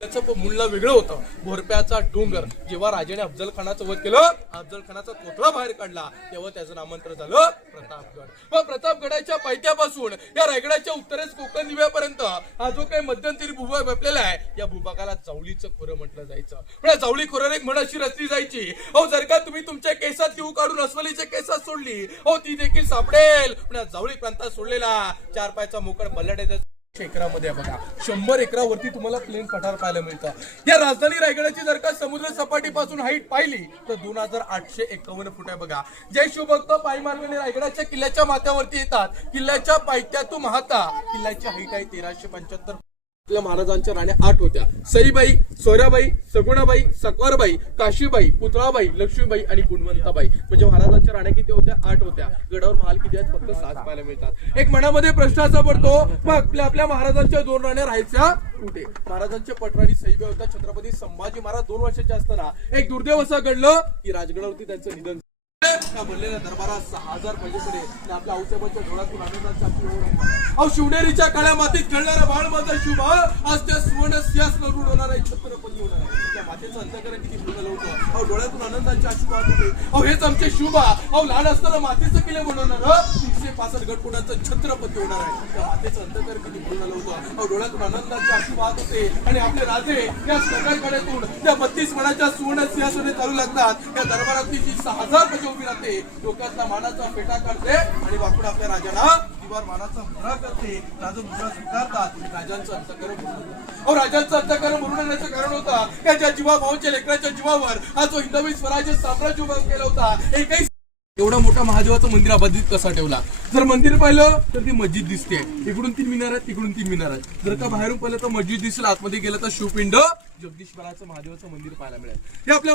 त्याचं मूल्य वेगळं होतं. भोरप्याचा डोंगर. जेव्हा राजाने अफजल खानाचं वध केलं, अफजल खानाचा कोथळा बाहेर काढला, तेव्हा त्याचं नामांतर झालं प्रतापगड. मग प्रतापगडाच्या पायथ्यापासून या रायगडाच्या उत्तरेस कोकण दिव्यापर्यंत हा जो काही मध्यंतरी भूभाग व्यापलेला आहे, या भूभागाला जावळीचं खोरं म्हटलं जायचं. पण जावळी खोऱ्यावर एक म्हण अशी रचली जायची, अहो जर का तुम्ही तुमच्या केसात किऊ काढून अस्वलीच्या केसात सोडली, हो ती देखील सापडेल. पण या जावळी प्रांतात सोडलेला 4 पायचा मोकळ बल्लाट एकरामध्ये बघा 100 एकरावरती तुम्हाला प्लेन पठार पाहायला मिळतं. या राजधानी रायगडाची जर का समुद्र सपाटीपासून हाईट पाहिली तर 2851 फूट आहे बघा. जे शिवभक्त पायी मार्गाने रायगडाच्या किल्ल्याच्या माथ्यावरती येतात, किल्ल्याच्या पायथ्यातून वाहता किल्ल्याची हाईट आहे 1375. आपल्या महाराजांच्या राण्या 8 होत्या. सईबाई, सोयराबाई, सगुणाबाई, सकवारबाई, काशीबाई, पुतळाबाई, लक्ष्मीबाई आणि गुणवंताबाई. म्हणजे महाराजांच्या राण्या किती होत्या? 8 होत्या. गडावर महाल किती आहेत? फक्त 7 पाहायला मिळतात. एक मनामध्ये प्रश्न असा पडतो, मग आपल्या महाराजांच्या 2 राण्या राहायच्या कुठे? महाराजांच्या पटराणी सईबाई होत्या. छत्रपती संभाजी महाराज 2 वर्षाचे असताना एक दुर्दैव असं घडलं की राजगडावरती त्यांचं निधन. त्या भरलेल्या दरबारात 6000 पैसे आपल्या आऊसाहेबांच्या डोळ्यातून आनंदाचा शिवनेरीच्या काळ्या मातीत खेळणारा बाळ माझा शिव आज त्या सुवर्ण सिंहास नरून होणार आहे, छत्रपती होणार आहे. त्या मातेचं अंतकरण किती भरलं होतं. अहो डोळ्यातून आनंदाचे अश्रू वाहत होते. अहो हेच आमचे शिवबा. अहो लहान असताना मातीचं किल्ले बनवणार, 365 गडकोटाचं छत्रपती होणार आहे. त्या मातेचं अंतकरण किती भरलं होतं. अहो डोळ्यातून आनंदाचे अश्रू वाहत होते. आणि आपले राजे या सरकारकडेतून त्या 32 मणाच्या सुवर्ण सिंहासने चालू लागतात. या दरबारातली जी 6000 पैसे उभी राहते, डोक्यातला मानाचा फेटा काढते आणि वाकडा आपल्या राजाला दिवार मानाचा मुद्रा करते. राजा मुद्रा स्वीकारतात. राजांचं अंतकरण भरून राजांचं अंतकरण भरून येण्याचं कारण होता की ज्या जीवाभावाच्या लेकराच्या जीवावर हा जो हिंदवी स्वराज्य साम्राज्य उभा केला होता, एकही एवढा मोठा महादेवाचं मंदिर अबाधित कसा ठेवला? जर मंदिर पाहिलं तर ती मस्जिद दिसते. इकडून 3 मिनार आहेत, तिकडून 3 मिनार आहेत. जर का बाहेरून पाहिलं तर मस्जिद दिसेल, आतमध्ये गेलं तर शिवपिंड जगदीश्वराचं महादेवाचं मंदिर पाहायला मिळेल. हे आपल्या